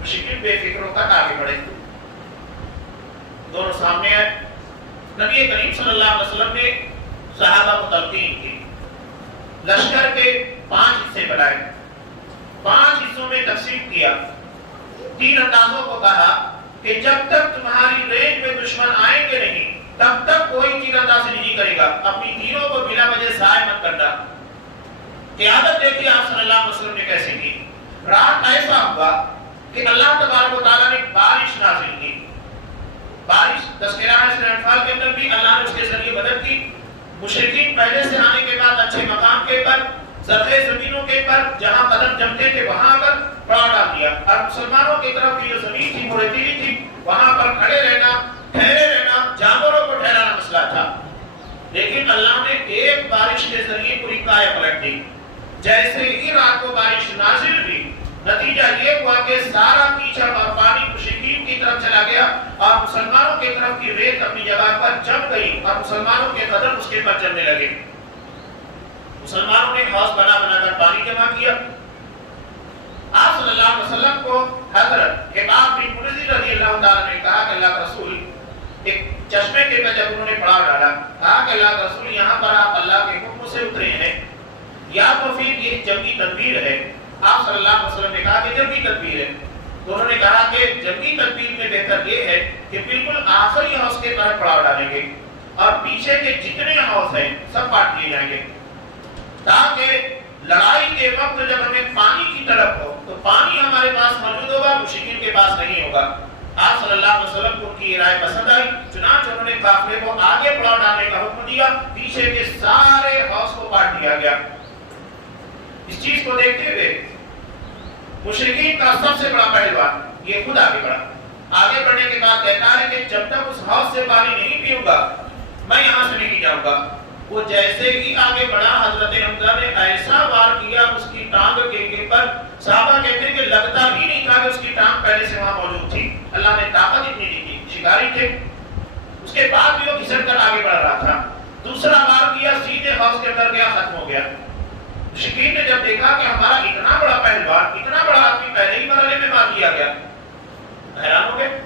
مشرکین بے فکر ہو کر آگے بڑھے. دونوں سامنے آئے. نبی کریم صلی اللہ علیہ وسلم نے صحابہ کو تلقین کی. لشکر کے 5 حصے بنائے، 5 حصوں میں تقسیم کیا. 3 اندازوں کو کہا کہ جب تک تمہاری رینج میں دشمن آئیں گے نہیں، تب تک کوئی تیر اندازی نہیں کرے گا. اپنی تیروں کو بلا وجہ ضائع مت کرنا. قیادت دیکھی آپ صلی اللہ علیہ وسلم نے کیسے کی. رات ایسا ہوا کہ اللہ تبارک و تعالیٰ نے بارش نازل کی. بارش تذکرہ ہے سورہ انفال کے اندر بھی، اللہ نے اس کے ذریعے مدد کی. مشرکین پہلے سے آنے کے بعد اچھے مقام کے پر، زرخیز زمینوں کے پر جہاں قدم جمتے تھے وہاں پر پڑاؤ ڈال دیا، اور مسلمانوں کی طرف کی جو زمین تھی وہ ریتیلی تھی، وہاں پر کھڑے رہنا، ٹھہرے رہنا، جانوروں کو ٹھہرانا مسئلہ تھا. لیکن اللہ نے ایک بارش کے ذریعے پوری کائے پلٹ دی. جیسے ہی رات کو بارش نازل ہوئی، نتیجہ یہ ہوا کہ سارا کیچڑ اور پانی مشرکین کی طرف چلا گیا اور مسلمانوں کی طرف کی ریت اپنی جگہ پر جم گئی اور مسلمانوں کے قدم اس کے پر چلنے لگے. مسلمانوں نے حوض بنا بنا کر پانی جمع کیا. آپ صلی اللہ علیہ وسلم کو حضرت حباب بن منذر رضی اللہ تعالیٰ نے کہا کہ اللہ کا رسول، ایک چشمے کے پر جب انہوں نے پڑاؤ ڈالا، کہا کہ اللہ کا رسول یہاں پر آپ اللہ کے حکم سے اترے ہیں یا تو پھر یہ جنگی تدبیر ہے؟ آپ صلی اللہ علیہ وسلم نے کہا کہ جنگی تدبیر ہے. تو انہوں نے کہا کہ جنگی تدبیر میں بہتر یہ ہے کہ بالکل آخری حوض کے پر پڑاؤ ڈالیں گے. اور پیچھے کے جتنے حوض ہیں سب کاٹ لیے جائیں گے، تاکہ لڑائی کے وقت جب ہمیں پانی کی طلب ہو تو پانی ہمارے پاس موجود ہوگا، مشرکین کے پاس نہیں ہوگا۔ آپ صلی اللہ علیہ وسلم کو ان کی رائے پسند آئی، چنانچہ انہوں نے قافلے کو آگے بڑھا ڈالنے کا حکم دیا، پیچھے کے سارے حوض کو کاٹ دیا گیا۔ اس چیز کو دیکھتے ہوئے مشرکین کا سب سے بڑا پہلوان یہ خود آگے بڑھا۔ آگے بڑھنے کے بعد کہتا ہے کہ جب تک اس حوض سے پانی نہیں پیوں گا میں یہاں سے نہیں جاؤں گا۔ وہ جیسے ہی آگے بڑھا حضرت حمزہ نے ایسا وار کیا اس کی ٹانگ کے پر، صحابہ کہتے ہیں کہ لگتا بھی نہیں تھا کہ اس کی ٹانگ پہلے سے وہاں موجود تھی، اللہ نے طاقت اتنی دی تھی، شکاری تھے۔ اس کے بعد بھی وہ گھسٹ کر آگے بڑھ رہا تھا، دوسرا وار کیا سیدھے حوض کے اندر گیا، ختم ہو گیا۔ مشرکین نے جب دیکھا کہ ہمارا اتنا بڑا پہلوان، اتنا بڑا آدمی پہلے ہی مرحلے میں مار دیا گیا، حیران ہو گئے۔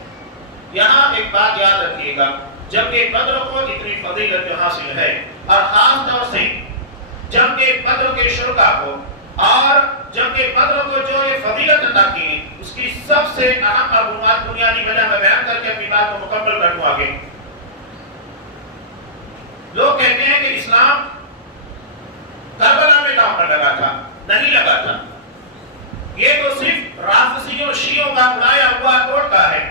یہاں ایک بات یاد رکھیے گا، جنگ بدر کو اتنی فضیلت جو حاصل ہے، اور خاص طور سے جنگ بدر کے شرکا کو اور جنگ بدر کو جو یہ فضیلت عطا کی، اس کی سب سے اہم اور بنیادی وجہ میں بیان کر کے اپنی بات کو مکمل کر دوں آگے۔ لوگ کہتے ہیں کہ اسلام کربلا میں داؤ پر لگا تھا، نہیں لگا تھا، یہ تو صرف رافضیوں شیعوں کا بنایا ہوا ٹوٹکا ہے۔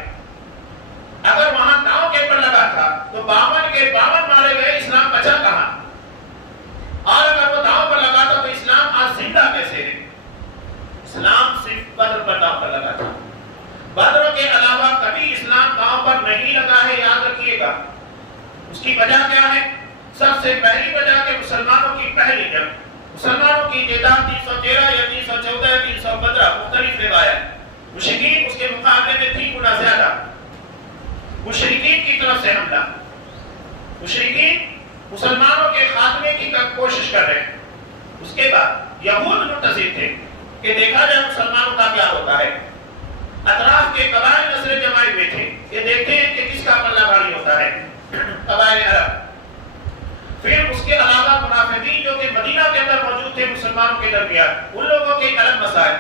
اگر وہاں داؤ کے پر لگا تھا تو 52 کے 52 مارے گئے، اسلام بچا کہاں؟ اور اگر وہ داؤ پر لگا تھا تو اسلام آج زندہ کیسے ہے؟ اسلام صرف بدر پر داؤ پر لگا تھا، بدر کے علاوہ کبھی اسلام داؤ پر نہیں لگا ہے، یاد رکھیے گا۔ اس کی وجہ کیا ہے؟ سب سے پہلی وجہ کہ مسلمانوں کی پہلی جنگ، مسلمانوں کی تعداد 313 یا 314 یا 315 مختلف روایت، مشرکین اس کے مقابلے میں 3 گنا زیادہ، مشرکین کی طرف سے حملہ، مشرکین مسلمانوں کے خاتمے کی کوشش کر رہے ہیں۔ اس کے بعد یہود منتظر تھے کہ دیکھا جائے مسلمانوں کا کیا ہوتا ہے، اطراف کے قبائل نسل جمائے ہوئے تھے کہ دیکھتے ہیں کہ کس کا پلہ بھاری ہوتا ہے، قبائل عرب۔ پھر اس کے علاوہ منافقین جو کہ مدینہ کے اندر موجود تھے مسلمانوں کے درمیان، ان لوگوں کے الگ مسائل،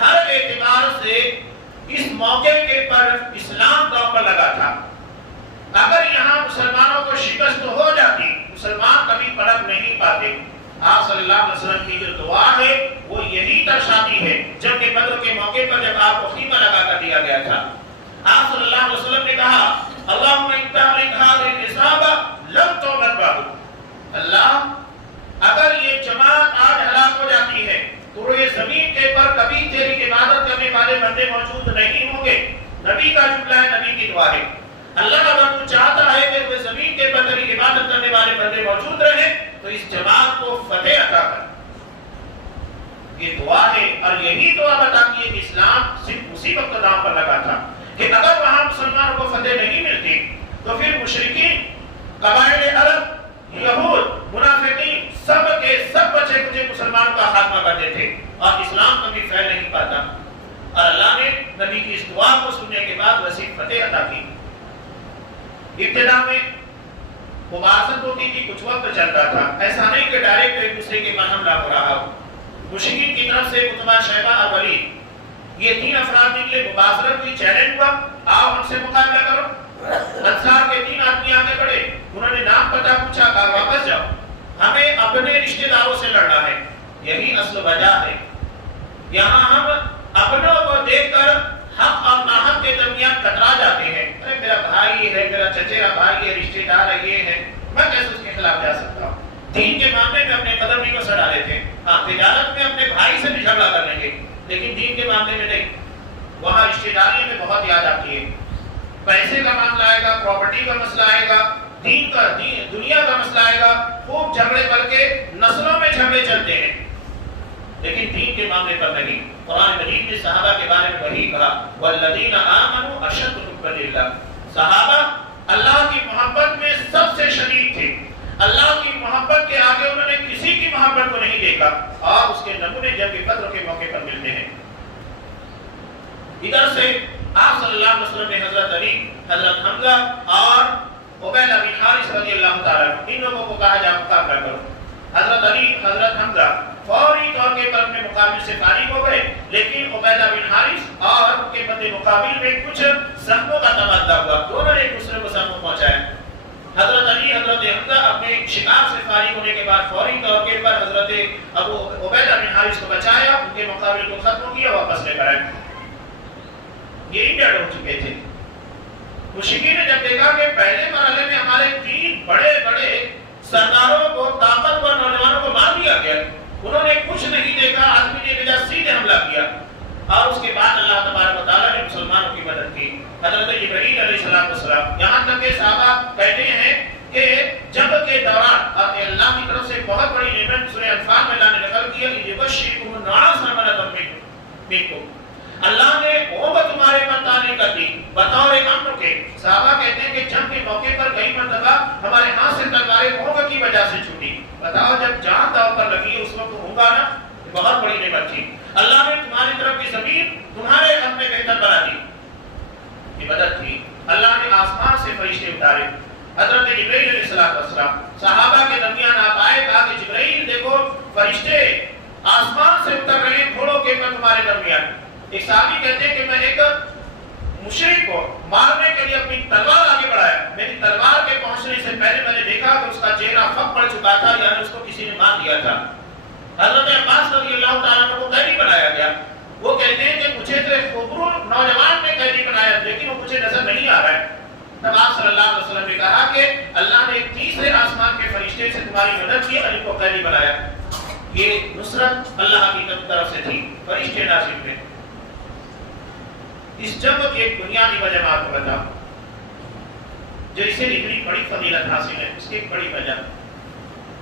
ہر اعتبار سے اس موقع کے پر اسلام داؤ پر لگا تھا۔ اگر یہاں مسلمانوں کو شکست ہو جاتی، مسلمان کبھی پلٹ نہیں پاتے۔ آپ صلی اللہ علیہ وسلم کی جو دعا ہے وہ یہی درشاتی ہے، جنگ بدر کے موقع پر جب آپ کو خیمہ لگا کر دیا گیا تھا، آپ صلی اللہ علیہ وسلم نے کہا اللہم ان تہلک هذه العصابة لم تعبد بعد۔ اللہ اگر یہ جماعت آج ہلاک ہو جاتی ہے تو یہ زمین کے پر کبھی تیری عبادت کرنے والے بندے موجود نہیں ہوں گے۔ نبی کا جملہ ہے، نبی کی دعا ہے۔ اللہ اگر تو چاہتا ہے کہ وہ زمین کے پر تیری عبادت کرنے والے بندے موجود رہیں تو اس جماعت کو فتح عطا کر، یہ دعا ہے۔ اور یہی دعا بتاتی ہے کہ اسلام صرف اسی وقت داؤ پر لگا تھا کہ اگر وہاں مسلمانوں کو فتح نہیں ملتی تو پھر مشرکین، قبائل عرب، یہود، منافقین سب کے سب بچے کچے مسلمانوں کا خاتمہ کر دیتے اور اسلام کبھی پھیل نہیں پاتا۔ اور اللہ نے نبی کی اس دعا کو سننے کے بعد وسیع فتح عطا کی۔ ابتدا میں مباحثت ہوتی تھی، کچھ وقت چلتا تھا، ایسا نہیں کہ ڈائریکٹ ایک دوسرے کے پر حملہ ہو رہا ہو۔ مشرکین کی طرف سے عتبہ، شیبہ اور ولید، یہ 3 افراد نکلے، مباحثت کی، چیلنج ہوا، آؤ ہم سے مقابلہ کرو۔ انصار کے 3 آدمی آگے بڑھے، انہوں نے نام پتہ پوچھا، کہا واپس جاؤ، ہمیں اپنے رشتہ داروں سے لڑنا ہے۔ یہی اصل وجہ ہے، یہاں ہم اپنوں کو دیکھ کر حق اور ناحق کے درمیان کترا جاتے ہیں۔ ارے میرا بھائی ہے، میرا چچیرا بھائی ہے، رشتہ دار ہے، یہ ہے، میں کیسے اس کے خلاف جا سکتا ہوں؟ دین کے معاملے میں اپنے قدم نہیں کو سڑا لیتے، ہاں تجارت میں اپنے بھائی سے بھی جھگڑا کر لیں گے، لیکن دین کے معاملے میں نہیں۔ وہاں رشتہ داری میں بہت یاد آتی ہے، پیسے کا معاملہ آئے گا، پراپرٹی کا مسئلہ آئے گا، دین کا دنیا کا مسئلہ آئے گا، خوب جھگڑے کر کے نسلوں میں جھگڑے چلتے ہیں، لیکن دین کے معاملے پر نہیں۔ قرآن مجید نے صحابہ کے بارے میں وہی کہا والذین آمنوا اشد حبا للہ، صحابہ اللہ کی محبت میں سب سے شدید تھے، اللہ کی محبت کے آگے انہوں نے کسی کی محبت کو نہیں دیکھا، اور اس کے نمونے جنگ بدر کے موقع پر ملتے ہیں۔ ادھر سے آپ صلی اللہ علیہ وسلم نے حضرت علی، حضرت حمزہ اور عبیدہ بن حارث رضی اللہ تعالیٰ ان لوگوں کو کہا جا مقابلہ کرو۔ حضرت علی، حضرت حمزہ فوری طور کے پر اپنے مقابل سے فارغ ہو گئے، لیکن عبیدہ بن حارث اور ان کے مد مقابل میں کچھ زخموں کا تبادلہ ہوا، دونوں نے ایک دوسرے کو زخم پہنچایا۔ حضرت علی حضرت حمزہ اپنے شکار سے فارغ ہونے کے بعد فوری طور پر حضرت ابو عبیدہ بن حارث کو بچایا، ان کے مقابل کو ختم کیا، واپس لے کر آئے. یہ انڈیڈ ہو چکے تھے. مشرکین نے جب دیکھا کہ پہلے مرحلے میں ہمارے 3 بڑے بڑے سرداروں کو، طاقتور نوجوانوں کو مار دیا گیا، انہوں نے کچھ نہیں دیکھا، آدمی نے بجا سیدھے حملہ کیا. اور اس کے بعد اللہ تبارک و تعالیٰ نے مسلمانوں کی مدد کی. حضرت جبرائیل علیہ السلام، یہاں تک کہ صحابہ کہتے ہیں کہ جنگ کے دوران اللہ کی طرف سے بہت بڑی نعمت سورہ انفال میں اللہ نے نقل کیا کہ یبشرکم الناس رحمۃ منکم، اللہ نے وہ تمہارے پر تعلیم کر دی بطور امن کے. صحابہ کہتے ہیں کہ جنگ کے موقع پر کئی مرتبہ ہمارے ہاتھ سے تلواریں اونگ کی وجہ سے چھوٹی. بتاؤ جب جان داؤ پر لگی اس وقت ہوگا نا، بہت بڑی نعمت تھی. اللہ نے تمہاری طرف کی زمین تمہارے حق میں بہتر بنا دی. یہ مدد تھی. اللہ نے آسمان سے فرشتے اتارے. حضرت جبرائیل علیہ السلام صحابہ کے درمیان آپ آئے، کہا کہ جبرائیل دیکھو فرشتے آسمان سے اتر رہے ہیں گھوڑوں کے پر تمہارے درمیان. ایک صحابی کہتے ہیں کہ میں ایک مشرک کو مارنے کے لیے اپنی تلوار آگے بڑھایا، میری تلوار کے پہنچنے سے پہلے میں نے دیکھا کہ اس کا چہرہ فک پڑ چکا تھا، یعنی اس کو کسی نے مار دیا تھا. حضرت عباس رضی اللہ تعالیٰ عنہ کو قیدی بنایا گیا. وہ کہتے ہیں کہ مجھے تو ایک خوبصورت نوجوان نے قیدی بنایا لیکن وہ مجھے نظر نہیں آ رہا ہے. تب آپ صلی اللہ علیہ وسلم نے کہا کہ اللہ نے ایک تیسرے آسمان کے فرشتے سے تمہاری مدد کی اور ان کو قیدی بنایا. یہ نصرت اللہ کی طرف سے تھی، فرشتے نازل ہوئے. اس جنگ کی ایک بنیادی وجہ میں آپ کو بتاؤں جو اسے اتنی بڑی فضیلت حاصل ہے، اس کی ایک بڑی وجہ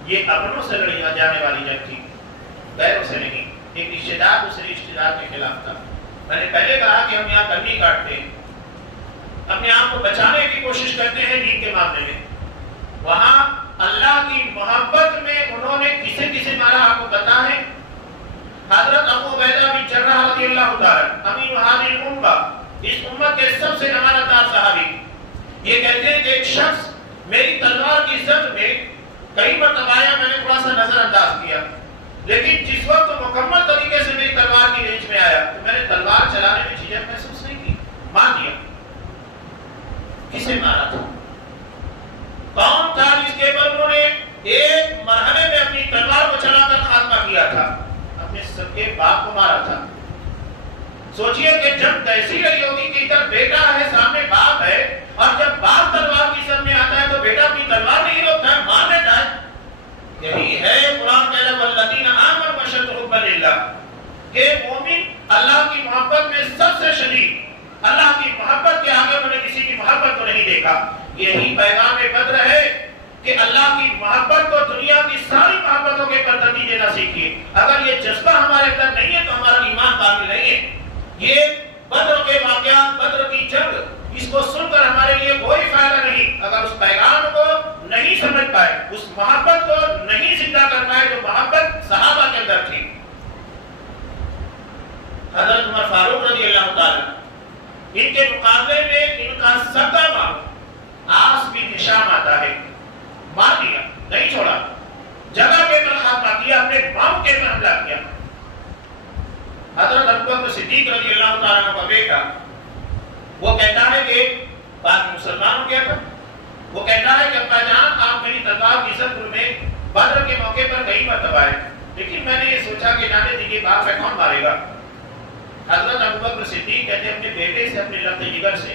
یہ اپنوں سے لڑی جانے والی جنگ تھی، غیروں سے نہیں. ایک رشتہ دار دوسرے رشتہ دار کے خلاف تھا. میں نے پہلے کہا کہ ہم یہاں کنی کاٹتے ہیں، اپنے آپ کو بچانے کی کوشش کرتے ہیں دین کے معاملے میں. وہاں اللہ کی محبت میں انہوں نے کسے کسے مارا آپ کو پتا ہے؟ حضرت ابو عبیدہ بن جراح رضی اللہ تعالی امین هذه الامه، اس امت کے سب سے امانت دار صحابی. یہ کہتے ہیں کہ ایک شخص میری تلوار کی زد میں کئی مرتبہ آیا، میں نے تھوڑا سا نظر انداز کیا، لیکن جس وقت مکمل طریقے سے میری تلوار کی رینج میں آیا تو میں نے تلوار چلانے میں جھجک محسوس نہیں کی، مار دیا. کسے مارا تھا؟ کون تھا جس کے بعد انہوں نے ایک مرحلے میں اپنی تلوار کو چلا کر خاتمہ کیا تھا؟ اپنے سب کے باپ کو مارا تھا. سوچئے کہ جب ایسی رہی ہوگی کہ ادھر بیٹا ہے سامنے باپ ہے، اور جب باپ تلوار کی سر میں آتا ہے تو بیٹا اپنی تلوار نہیں روکتا ہے، مار لیتا ہے. یہی ہے قرآن کہتا ہے والذین آمنوا اشد حبا للہ، کہ مومن اللہ کی محبت میں سب سے شدید، اللہ کی محبت کے آگے انہوں نے کسی کی محبت کو نہیں دیکھا. یہی پیغام بدر ہے کہ اللہ کی محبت کو دنیا کی ساری محبتوں کے پردگی دینا سیکھیے. اگر یہ جذبہ ہمارے اندر نہیں ہے تو ہمارا ایمان کامل نہیں ہے. یہ بدر کے واقعات، بدر کی جنگ، اس کو سن کر ہمارے لیے کوئی فائدہ نہیں اگر اس پیغام کو نہیں سمجھ پائے، اس محبت کو نہیں زندہ کر پائے جو محبت صحابہ کے اندر تھی. حضرت عمر فاروق رضی اللہ تعالی ان کے مقابلے میں ان کا سگا ماموں آس بن ہشام آتا ہے، مار دیا، نہیں چھوڑا، جگہ کے پر خاتمہ کیا، اپنے ماموں کے پر حملہ کیا. حضرت ابوبکر صدیق رضی اللہ تعالیٰ عنہ کا بیٹا وہ کہتا ہے کہ بعد مسلمان ہو گیا تھا، وہ کہتا ہے کہ ابا جان آپ میری تلوار کی عزت میں بدر کے موقع پر کئی مرتبہ آئے، لیکن میں نے یہ سوچا کہ جانے دیجیے باپ میں کون مارے گا. حضرت ابوبکر صدیق کہتے ہیں اپنے بیٹے سے، اپنے لفظ جگر سے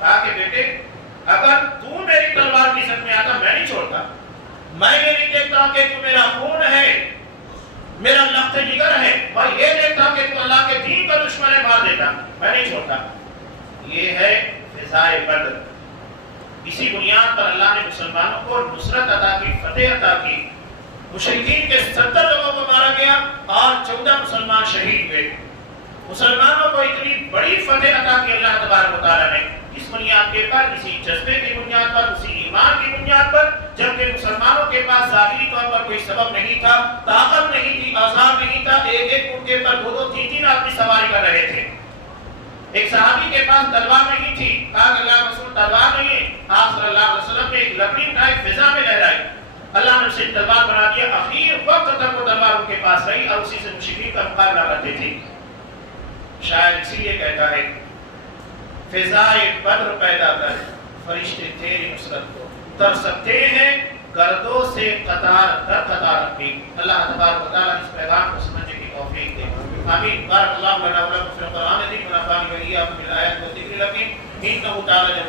کہا کہ بیٹے اگر تو میری تلوار کی عزت میں آتا میں نہیں چھوڑتا. میں یہ نہیں دیکھتا کہ تو میرا خون ہے، میرا لفظ جگر ہے، میں یہ دیکھتا کہ تو اللہ کے دین کا دشمن ہے، مار دیتا، میں نہیں چھوڑتا. یہ ہے فضائے بدر. اسی بنیاد پر اللہ نے مسلمانوں کو نصرت عطا کی، فتح عطا کی. مشرکین کے 70 لوگوں کو مارا گیا اور 14 مسلمان شہید ہوئے. مسلمانوں کو اتنی بڑی فتح عطا کی اللہ تبارک و تعالیٰ نے اس بنیاد کے پر، اسی جذبے کی بنیاد پر، اسی ایمان کی بنیاد پر، جبکہ مسلمانوں کے پاس ظاہری طور پر کوئی سبب نہیں تھا، طاقت نہیں تھی، اوزار نہیں تھا، ایک ایک اونٹ کے پر 2-2 3-3 آدمی سواری کر رہے تھے. ایک صحابی کے پاس تلوار نہیں تھی، کہا کہ اللہ رسول تلوار نہیں ہے. آپ صلی اللہ علیہ وسلم نے ایک لکڑی اٹھائی، فضا میں لہرائی، اللہ نے اسے تلوار بنا دیا. اخیر وقت تک وہ تلوار ان کے پاس رہی اور اسی سے مشرکین کا مقابلہ کرتے تھے. شاید اسی لیے کہتا ہے فضائے بدر پیدا کر فرشتے تیری نصرت کو اتر سکتے ہیں گردوں سے قطار در قطار بھی. اللہ تبارک و تعالی اس پیغام کو سمجھنے کی توفیق دے. آمین. بارک اللہ لنا ولکم فی القرآن العظیم ونفعني وإياكم بالآیات والذکر الحکیم. انہ تعالی